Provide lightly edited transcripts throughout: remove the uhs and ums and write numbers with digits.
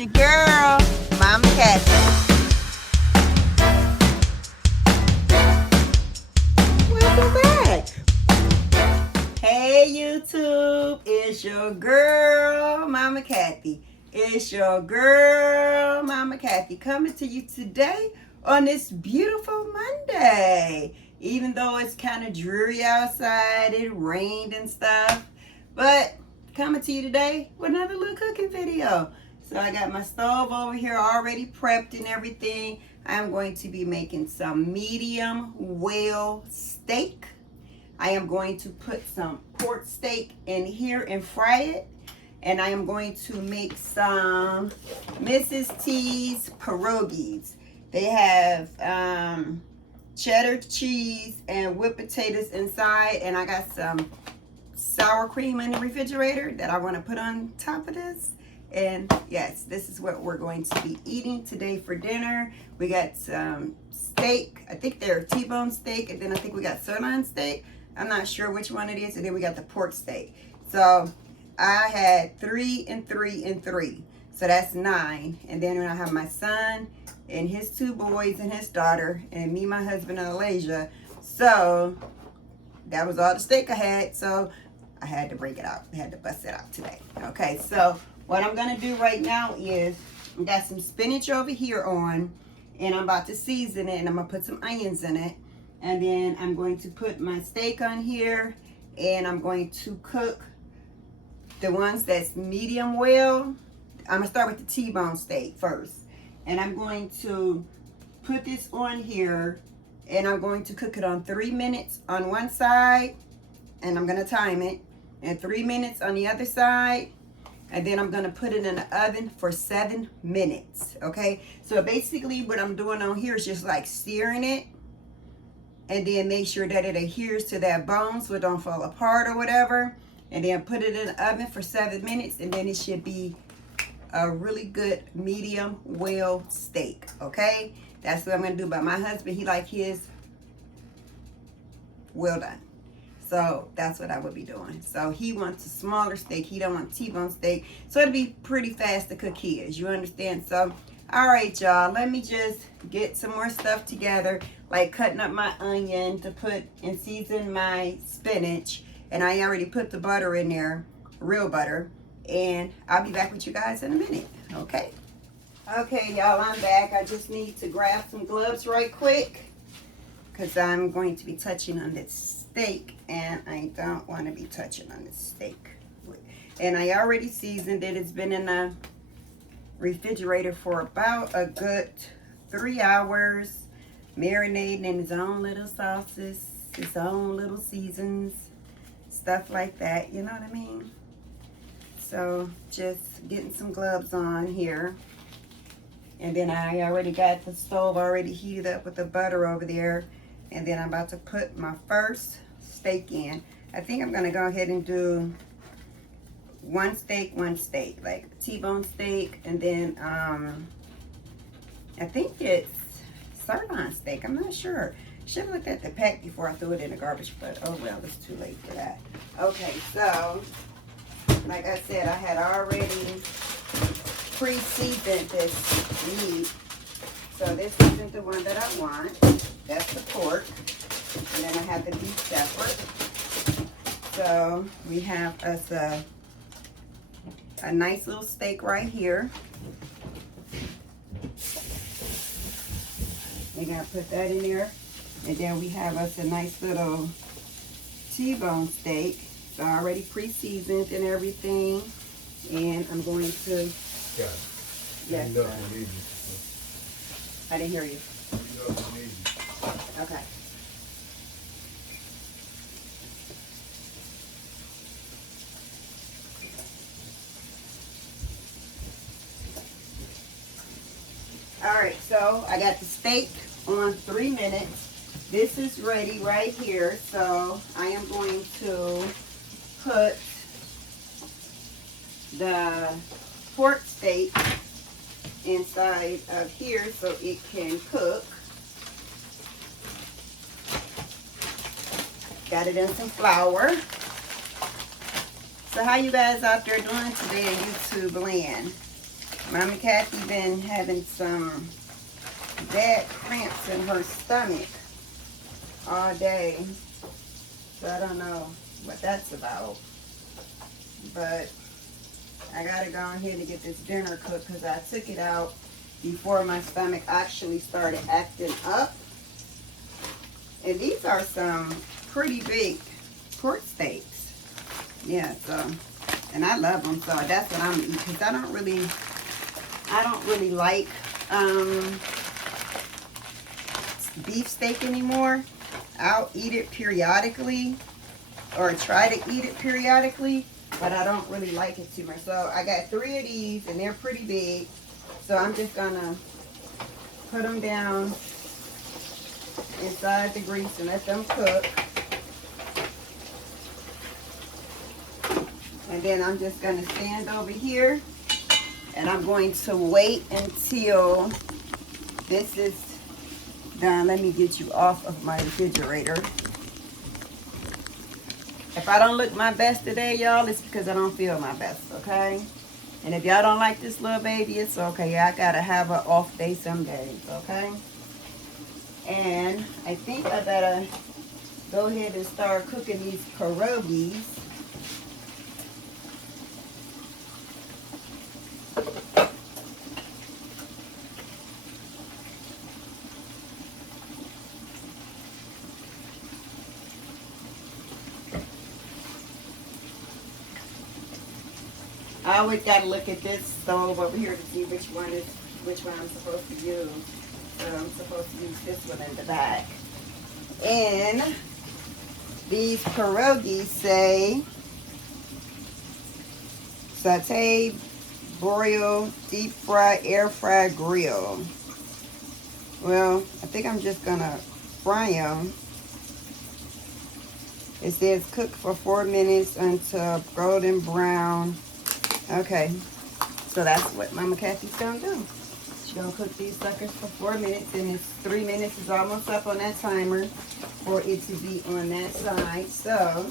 your girl, Mama Kathy. Welcome back. Hey YouTube, it's your girl, Mama Kathy. It's your girl, Mama Kathy, coming to you today on this beautiful Monday. Even though it's kind of dreary outside, it rained and stuff, but coming to you today with another little cooking video. So I got my stove over here already prepped and everything. I'm going to be making some medium well steak. I am going to put some pork steak in here and fry it. And I am going to make some Mrs. T's pierogies. They have cheddar cheese and whipped potatoes inside. And I got some sour cream in the refrigerator that I want to put on top of this. And yes, this is what we're going to be eating today for dinner. We got some steak. I think they're T-bone steak. And then I think we got sirloin steak. I'm not sure which one it is. And then we got the pork steak. So I had 3 and 3 and 3. So that's 9. And then I have my son and his 2 boys and his daughter. And me, my husband, and Alasia. So that was all the steak I had. So I had to break it out. I had to bust it out today. Okay, so what I'm going to do right now is I got some spinach over here on. And I'm about to season it. And I'm going to put some onions in it. And then I'm going to put my steak on here. And I'm going to cook the ones that's medium well. I'm going to start with the T-bone steak first. And I'm going to put this on here. And I'm going to cook it on 3 minutes on one side. And I'm going to time it. And 3 minutes on the other side. And then I'm going to put it in the oven for 7 minutes. Okay. So basically what I'm doing on here is just like searing it. And then make sure that it adheres to that bone so it don't fall apart or whatever. And then put it in the oven for 7 minutes. And then it should be a really good medium well steak. Okay. That's what I'm going to do. But my husband, he like his well done. So that's what I would be doing. So he wants a smaller steak. He don't want T-bone steak. So it'll be pretty fast to cook his. You understand? So, all right, y'all. Let me just get some more stuff together. Like cutting up my onion to put and season my spinach. And I already put the butter in there. Real butter. And I'll be back with you guys in a minute. Okay? Okay, y'all. I'm back. I just need to grab some gloves right quick. Because I'm going to be touching on this steak, and I don't want to be touching on this steak. And I already seasoned it. It's been in the refrigerator for about a good 3 hours, marinating in its own little sauces, its own little seasons, stuff like that. You know what I mean? So just getting some gloves on here. And then I already got the stove already heated up with the butter over there. And then I'm about to put my first steak in. I think I'm going to go ahead and do one steak, like T-bone steak. And then I think it's sirloin steak. I'm not sure. Should have looked at the pack before I threw it in the garbage. But oh well, it's too late for that. Okay, so like I said, I had already pre-seasoned this meat. So this isn't the one that I want. That's the pork. And then I have the beef separate. So we have us a nice little steak right here. We're going to put that in there. And then we have us a nice little T-bone steak. So already pre-seasoned and everything. And I'm going to... Yeah. Yes, sir. I didn't hear you. Okay. All right, so I got the steak on 3 minutes. This is ready right here. So I am going to put the pork steak inside of here so it can cook. Got it in some flour. So how you guys out there doing today in YouTube land? Mama Kathy been having some bad cramps in her stomach all day. So I don't know what that's about. But I gotta go ahead and get this dinner cooked because I took it out before my stomach actually started acting up. And these are some pretty big pork steaks. Yeah, so, and I love them, so that's what I'm eating because I don't really like beef steak anymore. I'll eat it periodically or try to eat it periodically, but I don't really like it too much. So I got 3 of these and they're pretty big. So I'm just gonna put them down inside the grease and let them cook. And then I'm just gonna stand over here and I'm going to wait until this is done. Let me get you off of my refrigerator. If I don't look my best today, y'all, it's because I don't feel my best, okay? And if y'all don't like this little baby, it's okay. I gotta have an off day some days, okay? And I think I better go ahead and start cooking these pierogies. I always gotta look at this stove over here to see which one I'm supposed to use. So I'm supposed to use this one in the back. And these pierogies say saute, broil, deep fry, air fry, grill. Well, I think I'm just gonna fry them. It says cook for 4 minutes until golden brown. Okay, so that's what Mama Kathy's gonna do. She's gonna cook these suckers for 4 minutes, and it's 3 minutes is almost up on that timer for it to be on that side. So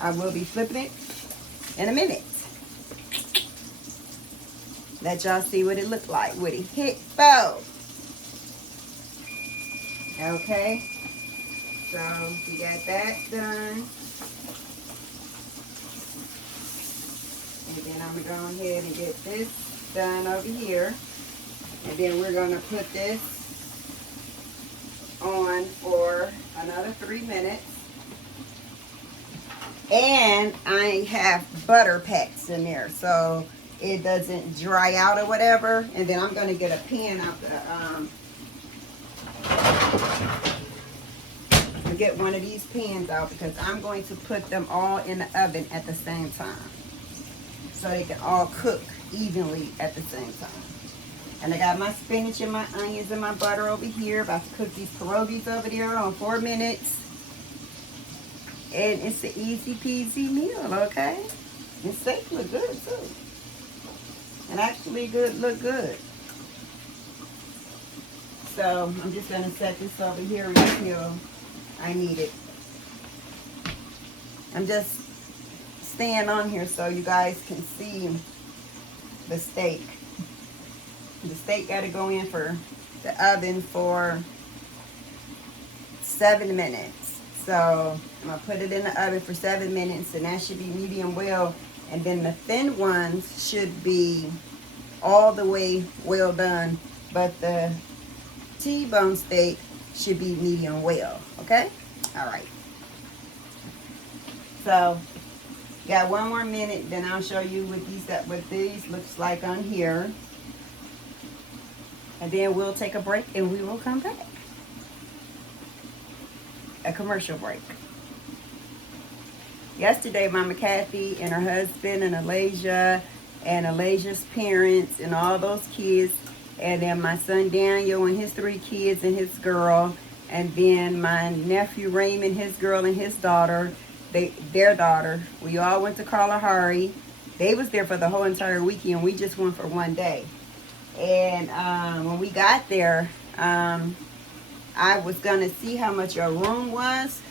I will be flipping it in a minute. Let y'all see what it looked like with it hit both. Okay, so we got that done. And then I'm going to go ahead and get this done over here. And then we're going to put this on for another 3 minutes. And I have butter packs in there so it doesn't dry out or whatever. And then I'm going to get a pan out get one of these pans out because I'm going to put them all in the oven at the same time, so they can all cook evenly at the same time. And I got my spinach and my onions and my butter over here. About to cook these pierogies over there on 4 minutes. And it's an easy peasy meal, okay? And steak look good too. And actually look good. So I'm just gonna set this over here until I need it. I'm just staying on here so you guys can see the steak. The steak got to go in for the oven for 7 minutes. So I'm going to put it in the oven for 7 minutes, and that should be medium well. And then the thin ones should be all the way well done, but the T-bone steak should be medium well. Okay? All right. So got 1 more minute, then I'll show you what these looks like on here. And then we'll take a break and we will come back. A commercial break. Yesterday, Mama Kathy and her husband and Alasia's parents and all those kids, and then my son Daniel and his 3 kids and his girl, and then my nephew Raymond, his girl and his daughter, their daughter. We all went to Kalahari. They was there for the whole entire weekend. We just went for 1 day. And when we got there, I was gonna see how much a room was.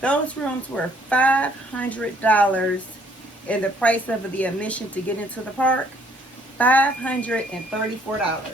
Those rooms were $500 in the price of the admission to get into the park. $534.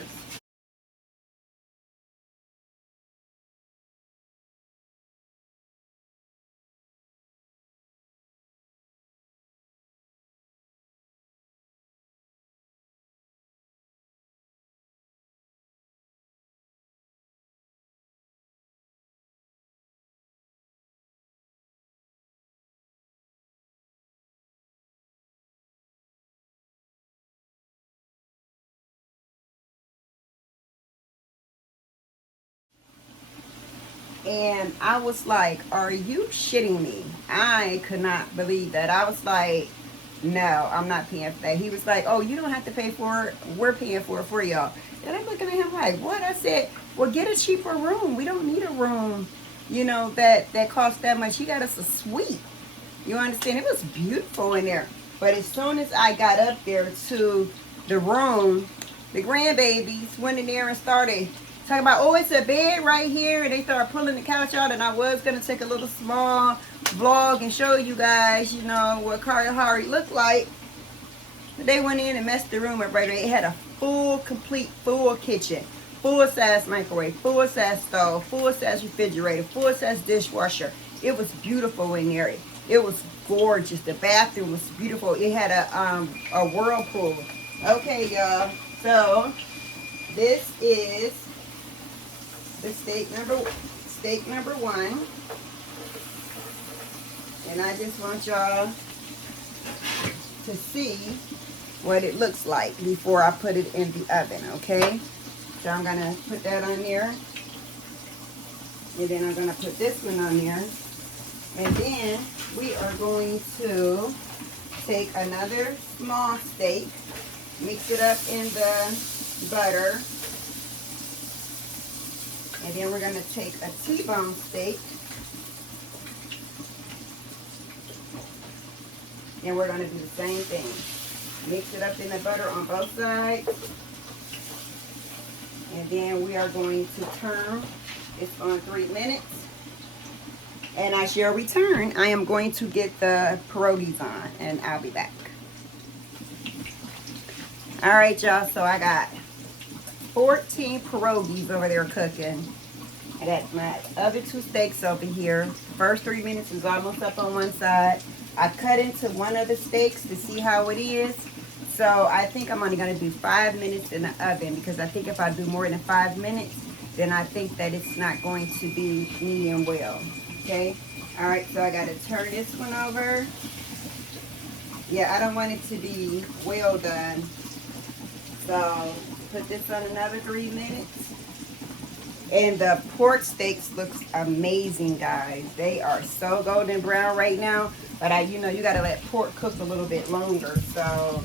And I was like, are you shitting me? I could not believe that. I was like, no, I'm not paying for that. He was like, oh, you don't have to pay for it. We're paying for it for y'all. And I'm looking at him like, what? I said, well, get a cheaper room. We don't need a room, that costs that much. He got us a suite. You understand? It was beautiful in there. But as soon as I got up there to the room, the grandbabies went in there and started talking about, oh, it's a bed right here. And they started pulling the couch out. And I was going to take a little small vlog and show you guys, what Kalahari looked like. But they went in and messed the room up right away. It had a full kitchen. Full-size microwave, full-size stove, full-size refrigerator, full-size dishwasher. It was beautiful in there. It was gorgeous. The bathroom was beautiful. It had a whirlpool. Okay, y'all. So this is the steak number one. And I just want y'all to see what it looks like before I put it in the oven, okay? So I'm going to put that on there. And then I'm going to put this one on there. And then we are going to take another small steak, mix it up in the butter. And then we're going to take a T-bone steak. And we're going to do the same thing. Mix it up in the butter on both sides. And then we are going to turn. It's on 3 minutes. And I shall return. I am going to get the pierogies on, and I'll be back. All right, y'all. So I got 14 pierogies over there cooking. I got my other 2 steaks over here. First 3 minutes is almost up on one side. I cut into one of the steaks to see how it is. So I think I'm only going to do 5 minutes in the oven, because I think if I do more than 5 minutes, then I think that it's not going to be medium well. Okay? All right, so I got to turn this one over. Yeah, I don't want it to be well done. So put this on another 3 minutes. And the pork steaks looks amazing, guys. They are so golden brown right now. But you got to let pork cook a little bit longer. So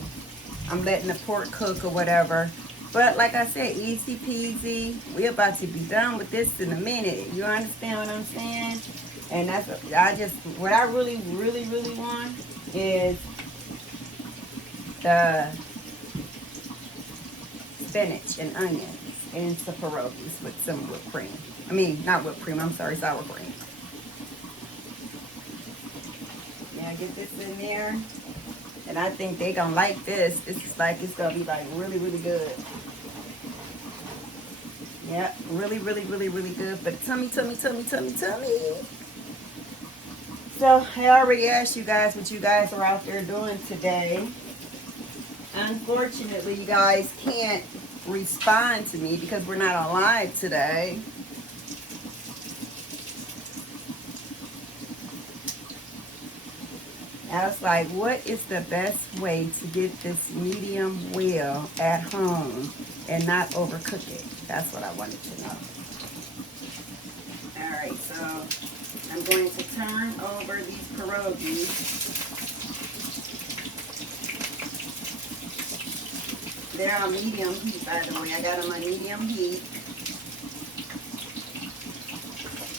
I'm letting the pork cook or whatever. But like I said, easy peasy. We're about to be done with this in a minute. You understand what I'm saying? And that's what I really, really, really want is the spinach and onions and some pierogies with some whipped cream. I mean, not whipped cream. I'm sorry, sour cream. Now get this in there. And I think they gonna like this. It's gonna be like really, really good. Yeah, really, really, really, really good. But tummy. So I already asked you guys what you guys are out there doing today. Unfortunately, you guys can't respond to me because we're not on live today. I was like, what is the best way to get this medium well at home and not overcook it? That's what I wanted to know. All right, so I'm going to turn over these pierogies. They're on medium heat, by the way. I got them on medium heat.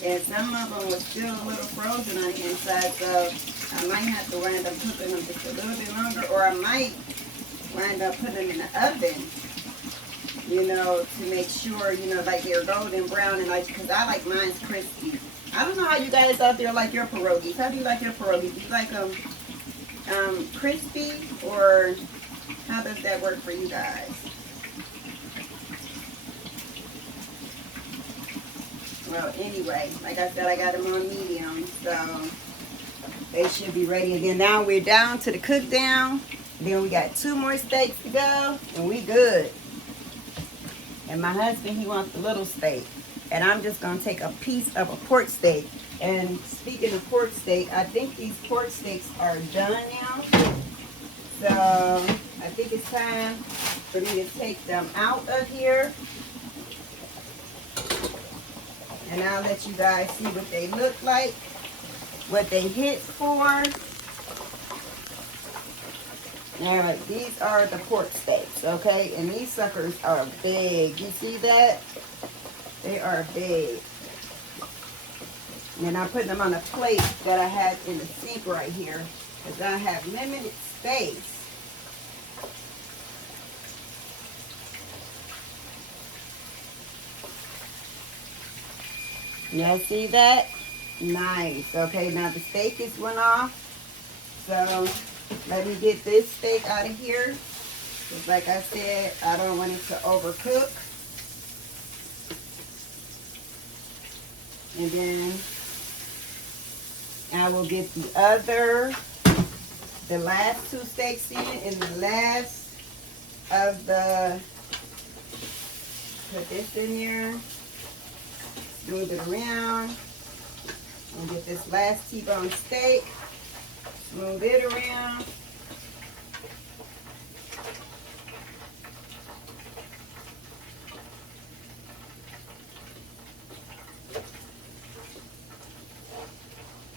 And some of them were still a little frozen on the inside, so I might have to wind up cooking them just a little bit longer, or I might wind up putting them in the oven, to make sure, like they're golden brown, and because I like mine's crispy. I don't know how you guys out there like your pierogies. How do you like your pierogies? Do you like them crispy, or How does that work for you guys? Well, anyway, like I said, I got them on medium, so they should be ready. And then now we're down to the cook down. Then we got 2 more steaks to go, and we good. And my husband, he wants the little steak. And I'm just going to take a piece of a pork steak. And speaking of pork steak, I think these pork steaks are done now. So I think it's time for me to take them out of here. And I'll let you guys see what they look like, what they hit for. All right, these are the pork steaks, okay? And these suckers are big. You see that? They are big. And then I'm putting them on a plate that I have in the sink right here because I have limited space. Y'all see that? Nice. Okay, now the steak is went off. So let me get this steak out of here. Because like I said, I don't want it to overcook. And then I will get the last 2 steaks in the last of the, put this in here, move it around, and get this last T-bone steak, move it around.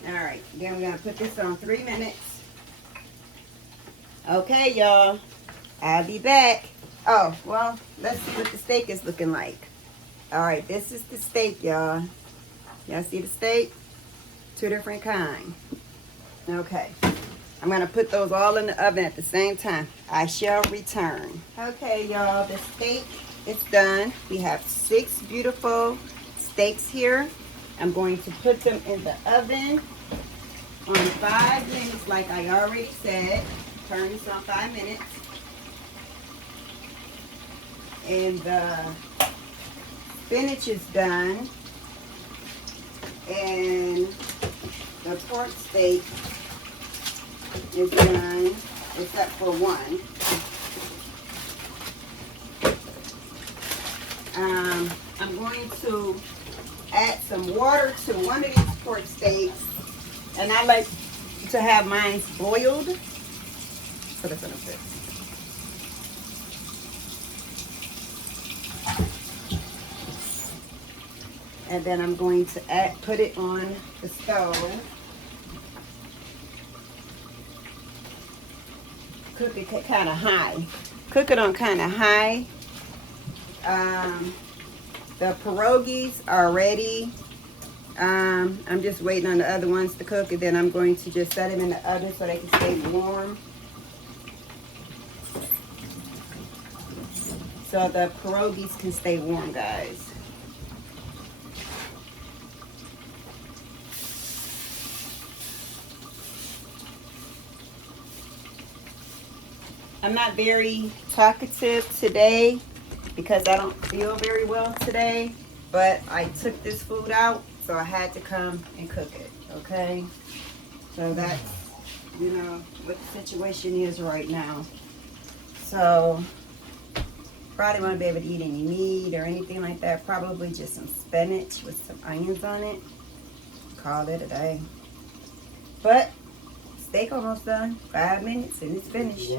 Alright, then we're going to put this on 3 minutes. Okay, y'all. I'll be back. Oh, well, let's see what the steak is looking like. Alright, this is the steak, y'all. Y'all see the steak? 2 different kinds. Okay. I'm going to put those all in the oven at the same time. I shall return. Okay, y'all. The steak is done. We have 6 beautiful steaks here. I'm going to put them in the oven on 5 minutes like I already said. Turn this on 5 minutes. And the spinach is done. And the pork steak is done, except for one. I'm going to add some water to one of these pork steaks, and I like to have mine boiled. So that's what I'm saying. And then I'm going to put it on the stove. Cook it kind of high. Cook it on kind of high. The pierogies are ready. I'm just waiting on the other ones to cook, and then I'm going to just set them in the oven so they can stay warm. So the pierogies can stay warm, guys. I'm not very talkative today because I don't feel very well today, but I took this food out, so I had to come and cook it, okay? So that's, you know, what the situation is right now. So, probably won't be able to eat any meat or anything like that. Probably just some spinach with some onions on it. Call it a day. But, steak almost done. 5 minutes and it's finished.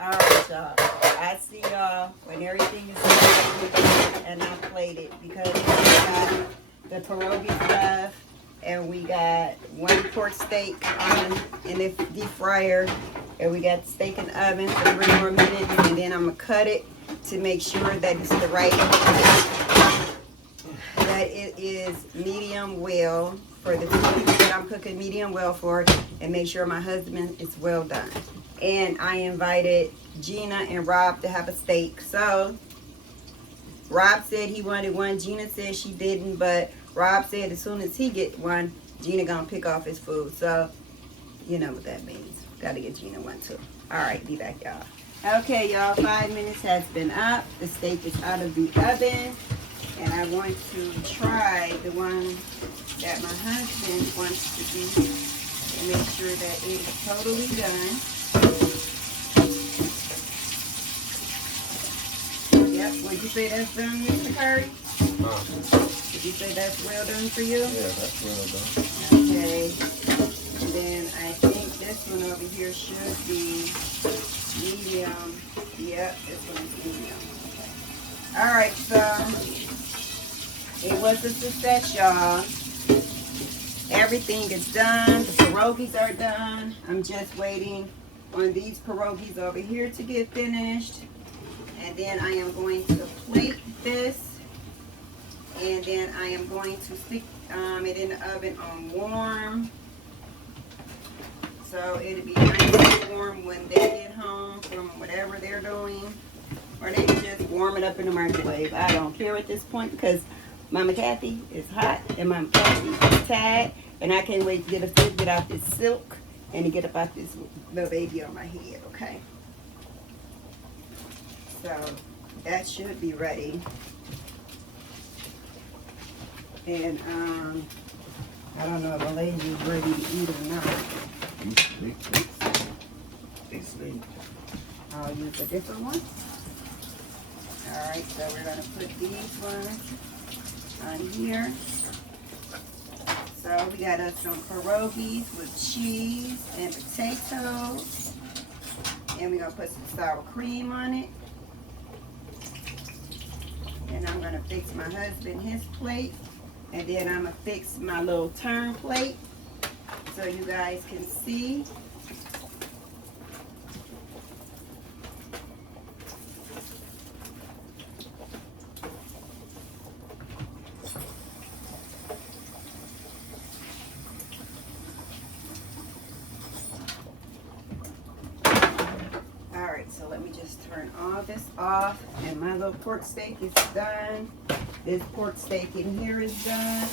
Alright, y'all. I see y'all when everything is done and I played it because we got the pierogi stuff and we got 1 pork steak in the deep fryer and we got the steak in the oven for 3 more minutes, and then I'm going to cut it to make sure that it's the right, that it is medium well for the food that I'm cooking medium well for, and make sure my husband is well done. And I invited Gina and Rob to have a steak. So Rob said he wanted one. Gina said she didn't, but Rob said as soon as he get one, Gina gonna pick off his food. So You know what that means. Gotta get Gina one too. All right, be back, y'all. Okay, y'all, 5 minutes has been up. The steak is out of the oven. And I want to try the one that my husband wants to do and make sure that it is totally done. Yep, would you say that's done, Mr. Curry? Would you say that's well done for you? Yeah, that's well done. Okay. And then I think this one over here should be medium. Yep, this one is medium. Okay. All right, so it was a success, y'all. Everything is done. The pierogies are done. I'm just waiting on these pierogies over here to get finished. And then I am going to plate this. And then I am going to stick it in the oven on warm. So it'll be nice and warm when they get home from whatever they're doing. Or they can just warm it up in the microwave. I don't care at this point because Mama Kathy is hot and Mama Kathy is tired. And I can't wait to get out this silk and to get about this little baby on my head, okay? So that should be ready. And I don't know if the lady is ready to eat or not. They sleep. I'll use a different one. Alright, so we're going to put these ones on here. So we got us some pierogies with cheese and potatoes. And we're going to put some sour cream on it. And I'm going to fix my husband his plate. And then I'm going to fix my little turn plate so you guys can see. So let me just turn all this off, and my little pork steak is done. This pork steak in here is done.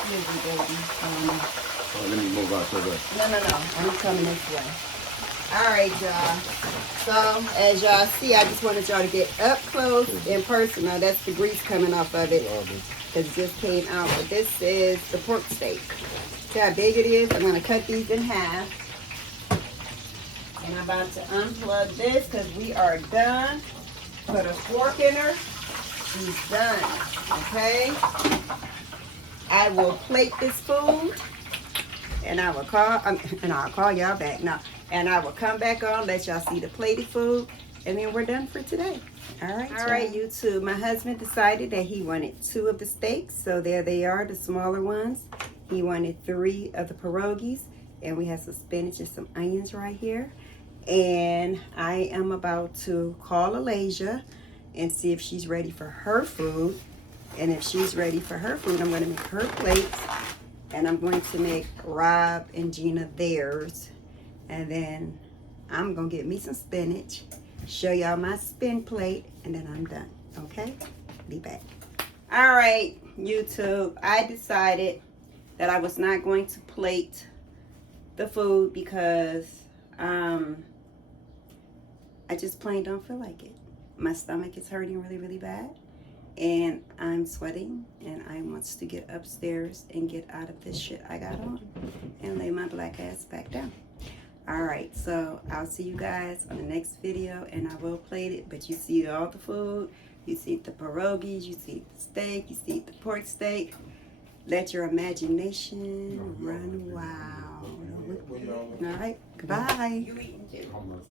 Excuse me, baby. Let me move out to the... No. I'm coming this way. All right, y'all. So, as y'all see, I just wanted y'all to get up close and personal. That's the grease coming off of it because it just came out. But this is the pork steak. See how big it is? I'm going to cut these in half. And I'm about to unplug this because we are done. Put a fork in her. She's done. Okay? I will plate this food. And I will I'll call y'all back now. And I will come back on, let y'all see the plated food, and then we're done for today. All right, YouTube. My husband decided that he wanted 2 of the steaks, so there they are, the smaller ones. He wanted 3 of the pierogies, and we have some spinach and some onions right here. And I am about to call Alasia and see if she's ready for her food. And if she's ready for her food, I'm going to make her plates. And I'm going to make Rob and Gina theirs. And then I'm going to get me some spinach, show y'all my spin plate, and then I'm done. Okay? Be back. All right, YouTube. I decided that I was not going to plate the food because I just plain don't feel like it. My stomach is hurting really, really bad. And I'm sweating, and I want to get upstairs and get out of this shit I got on and lay my black ass back down. All right, so I'll see you guys on the next video, and I will plate it, but you see all the food. You see the pierogies, you see the steak, you see the pork steak. Let your imagination run wild. All right, goodbye. You eating too.